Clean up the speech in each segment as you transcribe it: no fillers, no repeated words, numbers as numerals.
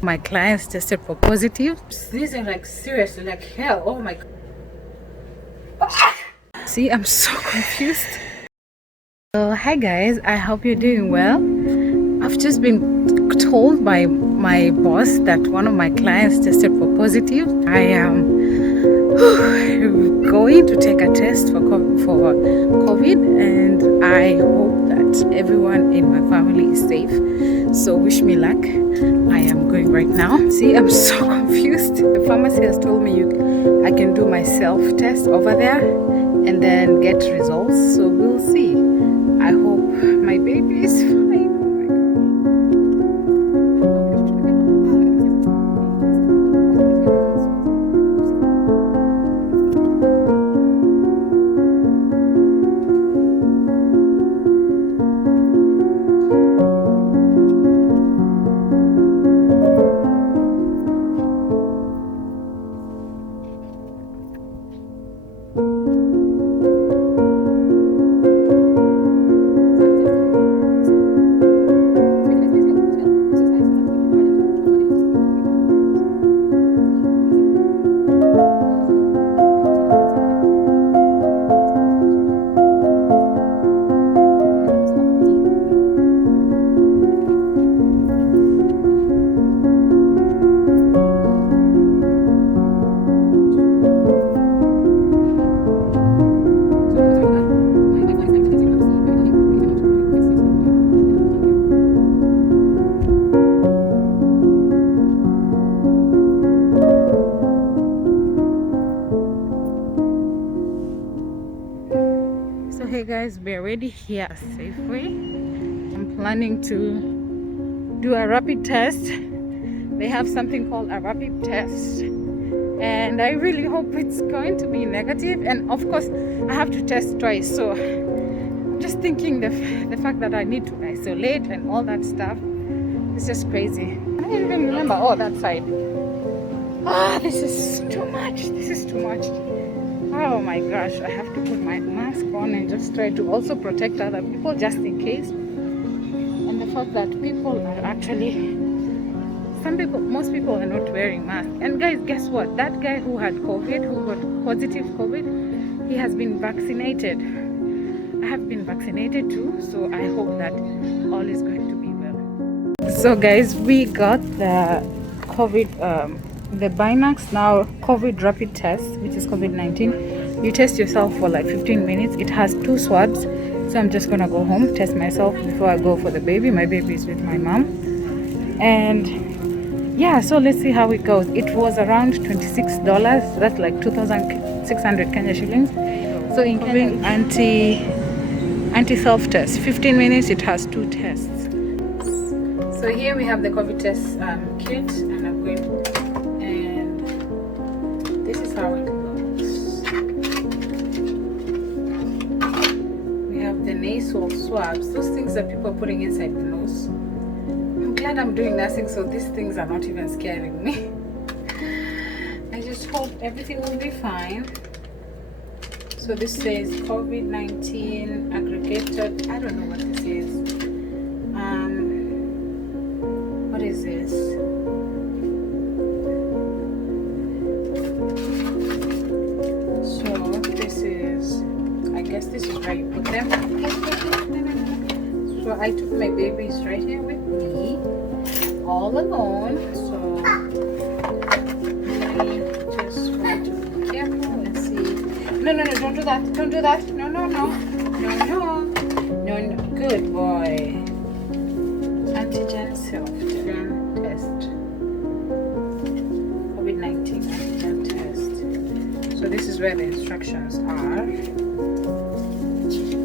My clients tested for positive. These are like seriously like hell. Oh my god. See, I'm so confused. So hi guys, I hope you're doing well. I've just been told by my boss that one of my clients tested for positive. I am going to take a test for COVID, and I hope that everyone in my family is safe. So wish me luck. I am going right now. See, I'm so confused. The pharmacy has told me I can do my self-test over there and then get results. So we'll see. I hope my baby is fine. So hey guys, we're already here at Safeway. I'm planning to do a rapid test. They have something called a rapid test, and I really hope it's going to be negative. And of course I have to test twice, so I'm just thinking the fact that I need to isolate and all that stuff is just crazy. I don't even remember. Oh, that side. This is too much. This is too much. Oh my gosh, I have to put my mask on and just try to also protect other people just in case. And the fact that people are actually, most people are not wearing masks. And guys, guess what? That guy who had COVID, who got positive COVID, he has been vaccinated. I have been vaccinated too, so I hope that all is going to be well. So guys, we got the COVID, the Binax now COVID rapid test, which is COVID-19. You test yourself for like 15 minutes. It has 2 swabs. So I'm just gonna go home, test myself before I go for the baby. My baby is with my mom. And yeah, so let's see how it goes. It was around $26. That's like 2,600 Kenya shillings. So in Kenya, anti self-test. 15 minutes, it has 2 tests. So here we have the COVID test kit, and I'm going, and this is how it goes. We have the nasal swabs, those things that people are putting inside the nose. I'm glad I'm doing nursing, so these things are not even scaring me. I just hope everything will be fine. So this says COVID-19 aggregated. I don't know what this is. What is this? So this is, I guess this is where you put them. So I took my babies right here with me, all alone. So I just want to be careful and see. No, don't do that. Don't do that. No. Good boy. Antigen self-test. COVID-19 antigen test. So this is where the instructions are.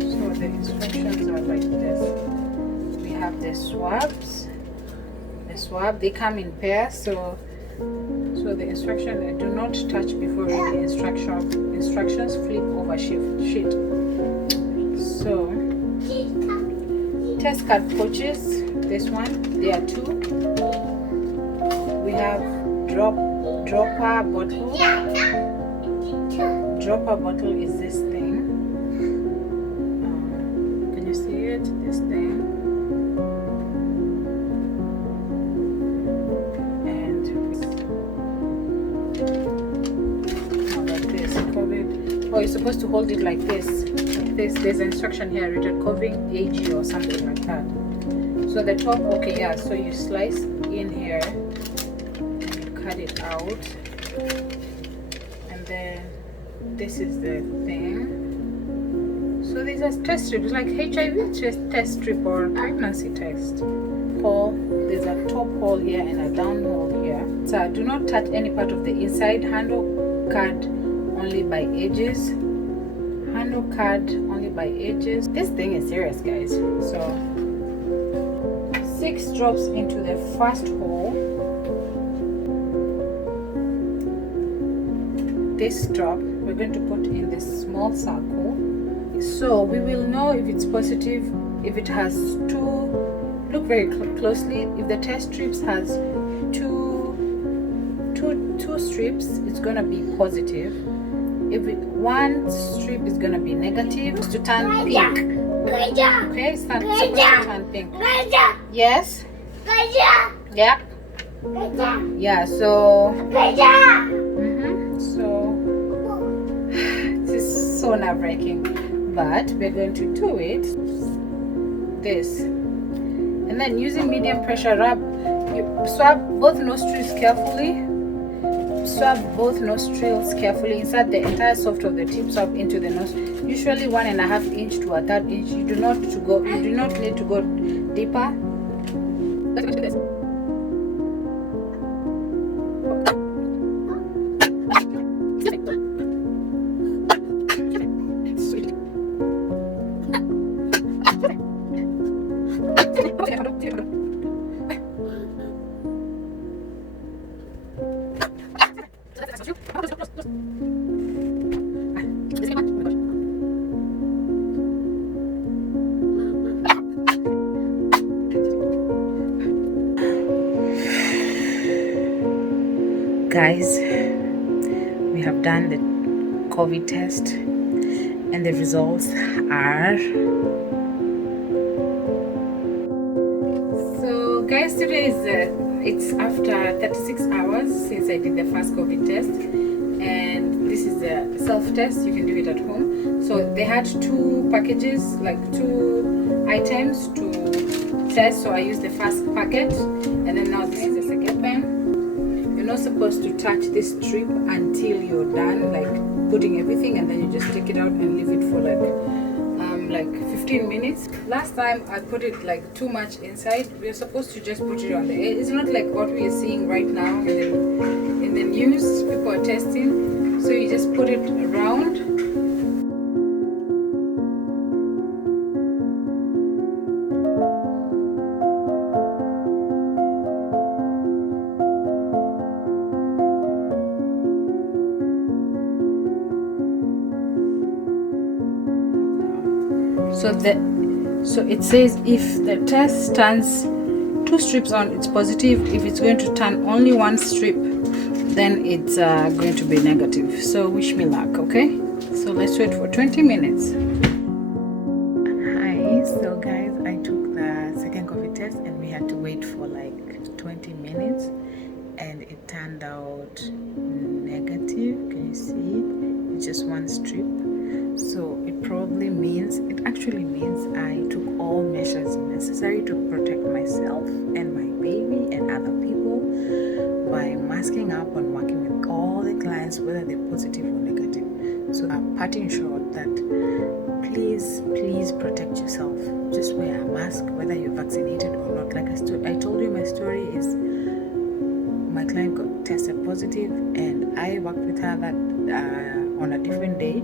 So the instructions are like this. We have the swabs. The swab, they come in pairs. So the instruction, do not touch before reading instructions. Flip over sheet. So test card pouches. This one, there are 2. We have dropper bottle. Dropper bottle is this thing. Can you see it? This thing. supposed to hold it like this. There's an instruction here written covering AG or something like that. So the top, okay, yeah, so you slice in here and you cut it out, and then this is the thing. So these are test strips, like HIV test strip or pregnancy test. There's a top hole here and a down hole here. So do not touch any part of the inside. Handle card only by edges. Handle card only by edges. This thing is serious, guys. So 6 drops into the first hole. This drop we're going to put in this small circle. So we will know if it's positive if it has 2. Look very closely. If the test strips has two strips, it's gonna be positive. If one strip is gonna be negative, it's to turn pink. Okay, it's supposed to turn pink. Yes. Yeah. Yeah. So. So this is so nerve-wracking, but we're going to do it. This. And then using medium pressure rub, you swab both nostrils carefully. Swab both nostrils carefully. Insert the entire soft of the tip swab into the nose. Usually 1.5 inch to a 3rd inch. You do not need to go deeper. Let's do this. Guys, we have done the COVID test and the results are, so guys, today is it's after 36 hours since I did the first COVID test, and this is a self-test. You can do it at home. So they had 2 packages, like 2 items to test, so I used the first packet, and then now this is the second one. You're not supposed to touch this strip until you're done, like putting everything, and then you just take it out and leave it for like 15 minutes. Last time I put it like too much inside. We're supposed to just put it on the edge. It's not like what we are seeing right now in the news. People are testing, so you just put it around. So it says if the test turns 2 strips on, it's positive. If it's going to turn only 1 strip, then it's going to be negative. So wish me luck, okay? So let's wait for 20 minutes. Hi, so guys, I took the second COVID test and we had to wait for like 20 minutes, and it turned out negative. Can you see? It's just 1 strip. So it actually means I took all measures necessary to protect myself and my baby and other people by masking up and working with all the clients, whether they're positive or negative. So I'm parting short that please protect yourself. Just wear a mask whether you're vaccinated or not. Like I told you, my story is my client got tested positive and I worked with her that on a different day.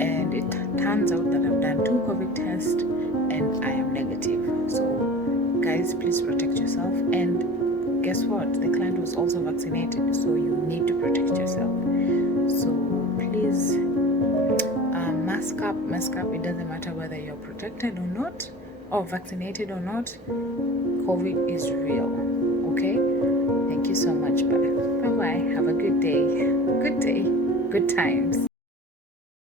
And it turns out that I've done 2 COVID tests and I am negative. So guys, please protect yourself. And guess what? The client was also vaccinated, so you need to protect yourself. So please mask up. It doesn't matter whether you're protected or not, or vaccinated or not. COVID is real. Okay? Thank you so much. Bye bye. Have a good day. Good times.